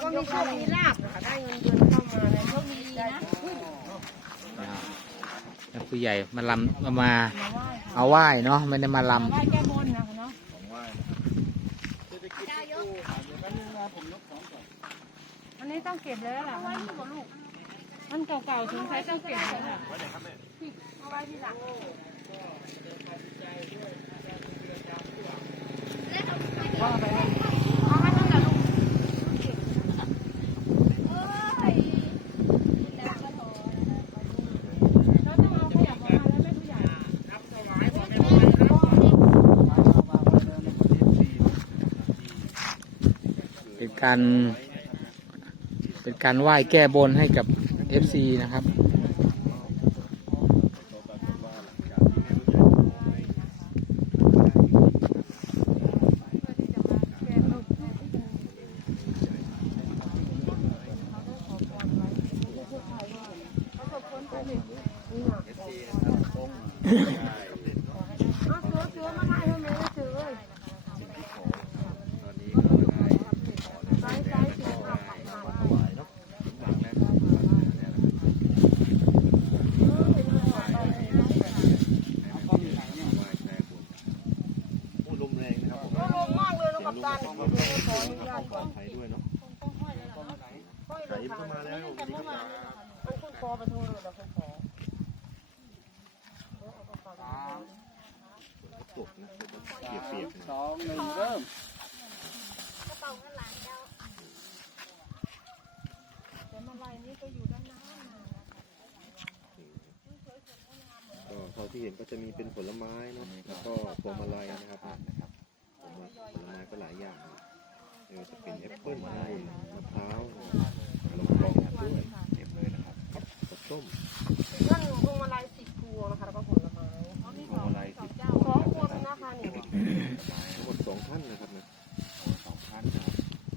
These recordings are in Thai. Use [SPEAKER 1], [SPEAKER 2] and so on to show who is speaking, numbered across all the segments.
[SPEAKER 1] ก็มีโชคมีลาบนะคะได้เงินเดือนเข้ามาในโชคดีนะ
[SPEAKER 2] ผู้ใหญ่มาลำมามาเอาไหว้เนาะไม่ได้มาล
[SPEAKER 1] มาไหว้แก้บนนะเนาะอันนี้ต้องเก็บเลยล่ะมันเก่าๆถึงใช้ต้องเก็บเลยล่ะเอาไว้ทีหลังเอาให้ตั้งแต่ลูกเราต้องเอาขยะออกมาแล้วไม่ผู้ใหญ่ำ
[SPEAKER 2] เป็น การ เป็นการไหว้แก้บนให้กับ FC นะครับ
[SPEAKER 1] เอาเสือเสือมาให้ให้แม่เสือเว้ยไปไปเสือเอาไปมา
[SPEAKER 3] พูดลมแรงนะครับผม
[SPEAKER 1] ลงมากเลยน้องกัป ตันขออนุญาตก่อน
[SPEAKER 3] ไทยด้วยเนาะ
[SPEAKER 1] ค่อยลย
[SPEAKER 3] ย
[SPEAKER 1] ค่ะ
[SPEAKER 3] เข้ามาแล้ววันนี้ครับ
[SPEAKER 1] มันขึ้นคอปทุ่งเลยเดี๋ยวขึ้นคอ
[SPEAKER 3] ตกนะเปียกเปียก
[SPEAKER 4] สองหนึ่งเริ่ม
[SPEAKER 1] แต่มาลายนี้ก็อยู่ด้านหน้า
[SPEAKER 3] ก็เท่าที่เห็นก็จะมีเป็นผลไม้นะแล้วก็พวงมาลัยนะครับผลไม้ ก็หลายอย่างไม่ว่าจะเป็นแอปเปิ้ลไทยมะพร้าวลองกองด้วยเต็มเลยนะครับกับข้าวต้ม
[SPEAKER 1] นั่นพวงมาลัยสิบพวงนะคะแล้วก็ผลไม้
[SPEAKER 3] พวงมาลัยสิบ
[SPEAKER 1] สองคนนะคะนี่
[SPEAKER 3] ทั้งหมดสองท่านนะครับนะสองท่านนะครับ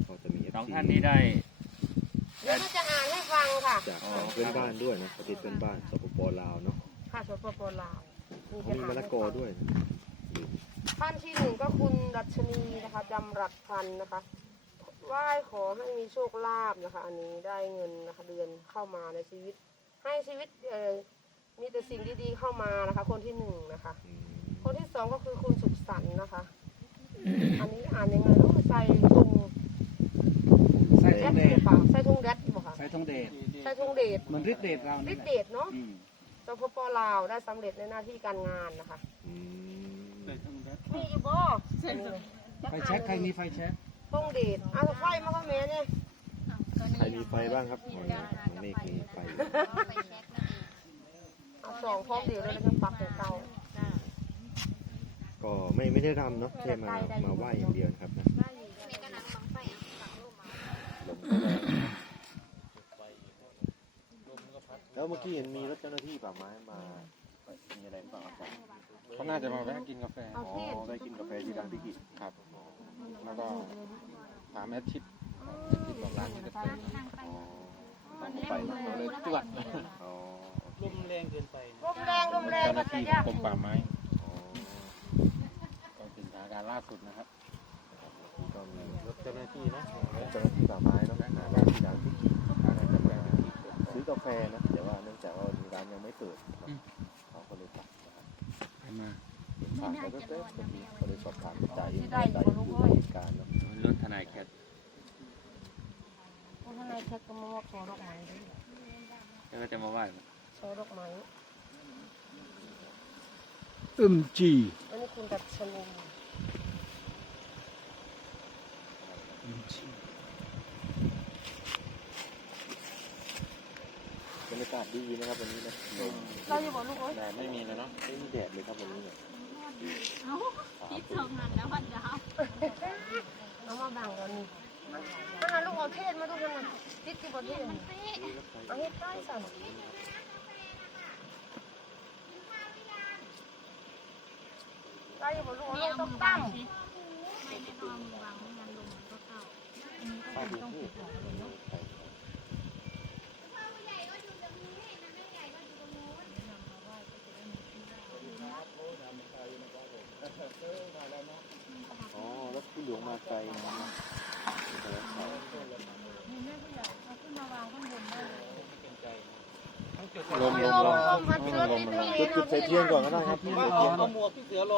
[SPEAKER 3] ก็จะมี
[SPEAKER 4] สองท่านนี้ได้
[SPEAKER 1] เดี๋ยวจะอ่านให้ฟังค่ะ
[SPEAKER 3] จากทางเพื่อนบ้านด้วยนะประเทศเพื่อนบ้านสปปลาวเนาะ
[SPEAKER 1] ค่ะสปปลาว
[SPEAKER 3] เขามีมะละกอด้วยนะ
[SPEAKER 1] ท่านที่หนึ่งก็คุณรัชนีนะคะจำรัดพันธ์นะคะไหว้ขอให้มีโชคลาภนะคะ อันนี้ได้เงินนะคะเดือนเข้ามาในชีวิต ให้ชีวิตเออมีแต่สิ่งดีๆเข้ามานะคะ คนที่หนึ่งนะคะ
[SPEAKER 3] อืม
[SPEAKER 1] คนที่สองก็คือคุณสุขสันต์นะคะ อันนี้อ่านยังไงเนาะใส่ธง
[SPEAKER 4] ใส่
[SPEAKER 1] แด
[SPEAKER 4] ท
[SPEAKER 1] ด
[SPEAKER 4] งเด
[SPEAKER 1] ห
[SPEAKER 4] ช
[SPEAKER 1] รือเปล่าใส่ธงแดดบอกค่ะ
[SPEAKER 4] ใส่ทงเดช
[SPEAKER 1] ใส่ธงเดช
[SPEAKER 4] เหมือนฤทธิ์เดชเรา
[SPEAKER 1] ฤ
[SPEAKER 4] นี่
[SPEAKER 1] ทธิ์
[SPEAKER 4] แห
[SPEAKER 1] เด
[SPEAKER 4] ละ
[SPEAKER 1] ชเนาะ
[SPEAKER 4] อืม
[SPEAKER 1] สปปลาวได้สำเร็จในหน้าที่การงานนะคะ
[SPEAKER 3] อื มี
[SPEAKER 1] อยู่บ่อันนี้
[SPEAKER 4] ไฟแช็คใครมีไฟแช็ค
[SPEAKER 1] ธงเดชเอาไฟมาค่ะแม่เนี่ย
[SPEAKER 3] ใครมีไฟบ้างครับน้องเมฆมีไฟ
[SPEAKER 1] เอาสองพร้อมเดียวเลยแล้วยังปักเก่า
[SPEAKER 3] ก็ไม่ไม่ได้รำเนาะแค่มามาไหว้อย่างเดียวครับนะแล้วเมื่อกี้เห็นมีรถเจ้าหน้าที่ป่าไม้มา มีอะไรบ้างครับ
[SPEAKER 4] เขาน่าจะมาแวะกินกาแฟ
[SPEAKER 1] เอา
[SPEAKER 3] อ๋อ
[SPEAKER 1] เทศ
[SPEAKER 3] ได้กินกาแฟที่ร้านพิกิ
[SPEAKER 4] ครับ แล้วก็ถามแอดชิปชิปบอกร้านที่จะเปิด
[SPEAKER 3] อ๋อต้องไป
[SPEAKER 4] เราเลยจวด
[SPEAKER 3] อ๋อ
[SPEAKER 4] ลมแรงเกินไป
[SPEAKER 1] ลมแรงลมแรง
[SPEAKER 4] เจ้าห
[SPEAKER 1] ก็
[SPEAKER 4] น้า
[SPEAKER 1] จะ
[SPEAKER 4] ที่
[SPEAKER 1] ยาก
[SPEAKER 4] กรมป่าไม้
[SPEAKER 3] อ๋อ
[SPEAKER 4] ก็เป็นสถานการณ์ล่าสุดนะครับ
[SPEAKER 3] ก็มีรถเจ้าหน้าที่นะรถเจ้าหน้าที่ป่าไม้เนาะมาร้านที่ร้านพิกิร้านกาแฟซื้อกาแฟนะแต่ว่าเนื่องจากว่าร้านยังไม่เปิดนะครับเขาก็เลยตัดนะครับ
[SPEAKER 4] มา
[SPEAKER 3] ผ่านไปก็เจอก็เลยสอบถามใจใจอยู่ในเหตุการณ์เนาะ
[SPEAKER 4] รถทนายแคท
[SPEAKER 1] เพราะข้างในแค่ก็มามอบช่อดอกไม้ด้วย
[SPEAKER 4] แล้วก็จะมาไหว้
[SPEAKER 1] ช่อดอกไม้
[SPEAKER 2] อึมจี
[SPEAKER 1] อันนี้คุณดัชนีอึมจี
[SPEAKER 3] บรรยากาศดีนะครับวันนี้นะ
[SPEAKER 1] เราอยู่บ่ลูกเอ้ย
[SPEAKER 4] แดดไม่มีเลยเนาะ
[SPEAKER 3] ไม่มีแดดเลยครับวันนี้เนี่ย
[SPEAKER 5] คิดสองหันแล้ววันดาว
[SPEAKER 1] เอามาบังกันนี่มาหาลูกเอาเทศมาดูกันนะติดที่บ่เทศเอาเฮ็ดใกล้สั่นใกล้อยู่บ่ลูกเอาลูกต้องตั้ง
[SPEAKER 5] ไม่ไม่ต้องวางไม่งั้นลมมันก็เข้า
[SPEAKER 3] ข้าวดูที่อ๋อรถที่หลวงมาไกลนะ
[SPEAKER 4] ลมลมลม
[SPEAKER 1] ลมมัน
[SPEAKER 3] จุดจุดใส่เทียนก่อนก็ได้ครับจุดใส่เทียนก่อน
[SPEAKER 5] เอาหมวกพี่เสือน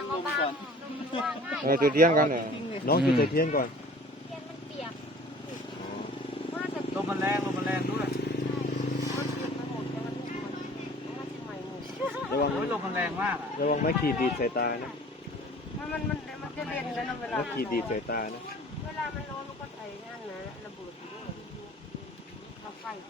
[SPEAKER 5] ะมาบ้างมันวางง่าย
[SPEAKER 3] เออจุดเทียนกันเหรอน้องจุดใส่เทียนก่อน
[SPEAKER 5] เทียนมันเปียก
[SPEAKER 1] ว่าจะ
[SPEAKER 2] ลมมันแรงลมมันแรงด้วย
[SPEAKER 1] มันเปียกไปหมดแล้วมันมันจะใหม่หมด
[SPEAKER 3] ระวัง
[SPEAKER 2] โอ้ยลมมันแรงมาก
[SPEAKER 3] ระวังไม้ขีดดีดใส่ตานะ
[SPEAKER 1] มันมันมันมันจะเรียนแล้วเวลา
[SPEAKER 3] ไม้ขีดดีดใส่ตานะ
[SPEAKER 1] เวลามันร้อนมันก็ใส่นั่นนะระเบิดด้วยเขาไฟไป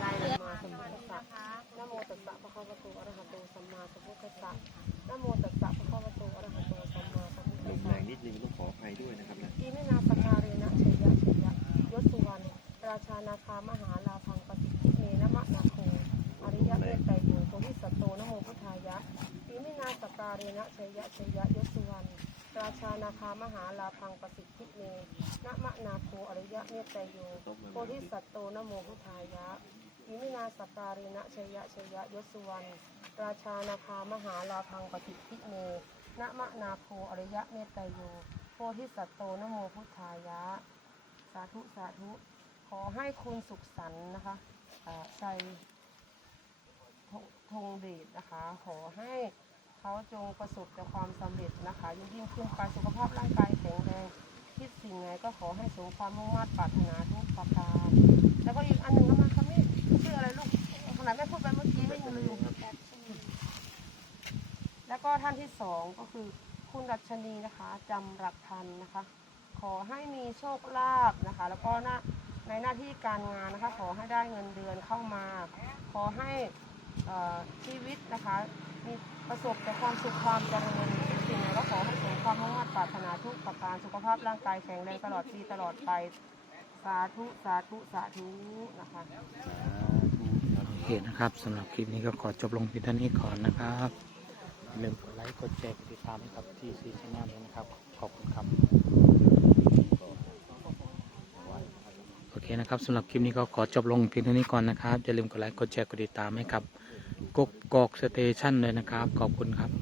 [SPEAKER 1] ได้เลยมาสมมาตัสสะนะโมตัสสะพระคัมภีอะระหะโตสัมมาสัมพุทธัสสะนะโมตัสสะพระคัมภีอะระหะโตสัมมาสัมพุท
[SPEAKER 3] ล
[SPEAKER 1] ธัส
[SPEAKER 3] ม
[SPEAKER 1] สะ
[SPEAKER 3] แรงนิดนึงต้องขออภัยด้วยนะครับนะ
[SPEAKER 1] อีมินาสการเรนะชัยยะชัยยะยศสุวรรณราชานาคามหาลาพังปฏิทิเมนมะนาโคอริยะเมตไตรโยโพธิสัตโตนโมพุทธายะอีมินาสการเรนะชัยยะชัยยะยศสุวรรณราชานาคามหาลาพังปฏิทธิเมนะมะนาโคอริยะเมตไตรโยโพธิสัตโตนโมพุทธายะอิมินาสการเรนะชัยยะชัยยะยศสุวรรณราชานาคามหาลาพังปฏิทิเมนะมะนาโคอริยะเมตไตรโยโพธิสัตโตนโมพุทธายะ สาธุสาธุ ขอให้คุณสุขสันต์นะคะอ่าใจธงธงเดชนะคะ ขอให้เขาจงประสบแต่ความสำเร็จนะคะยิ่งยิ่งขึ้นไปสุขภาพร่างกายแข็งแรงคิดสิ่งไหนก็ขอให้สมความมุ่งมั่นปรารถนาทุกประการแล้วก็อีกอันหนึ่งก็มาคำนี้ชื่ออะไรลูกขนาดแม่พูดไปเมื่อกี้ไม่ยังลืมแล้วก็ท่านที่สองก็คือคุณรัชนีนะคะจำรักพันนะคะ ขอให้มีโชคลาภนะคะ แล้วก็หน้า ในหน้าที่การงานนะคะขอให้ได้เงินเดือนเข้ามา ขอให้ชีวิตนะคะมีประสบแต่ความสุขความเจริญสิ่งไหนก็ขอให้สมความมุ่งมั่นปรารถนาทุกประการสุขภาพร่างกายแข็งแรงตลอดปีตลอดไปสาธุสาธุสาธุนะคะ
[SPEAKER 2] โอเคนะครับสำหรับคลิปนี้ก็ขอจบลงเพียงเท่านี้ก่อนนะครับอย่าลืมกดไลค์กดแชร์กดติดตามให้กับทีซีชแนลด้วยนะครับขอบคุณครับ โอ เคนะครับสำหรับคลิปนี้ก็ขอจบลงเพียงเท่านี้ก่อนนะครับอย่าลืมกดไลค์กดแชร์กดติดตามให้กับกกกอกสเตชันเลยนะครับ ขอบคุณครับ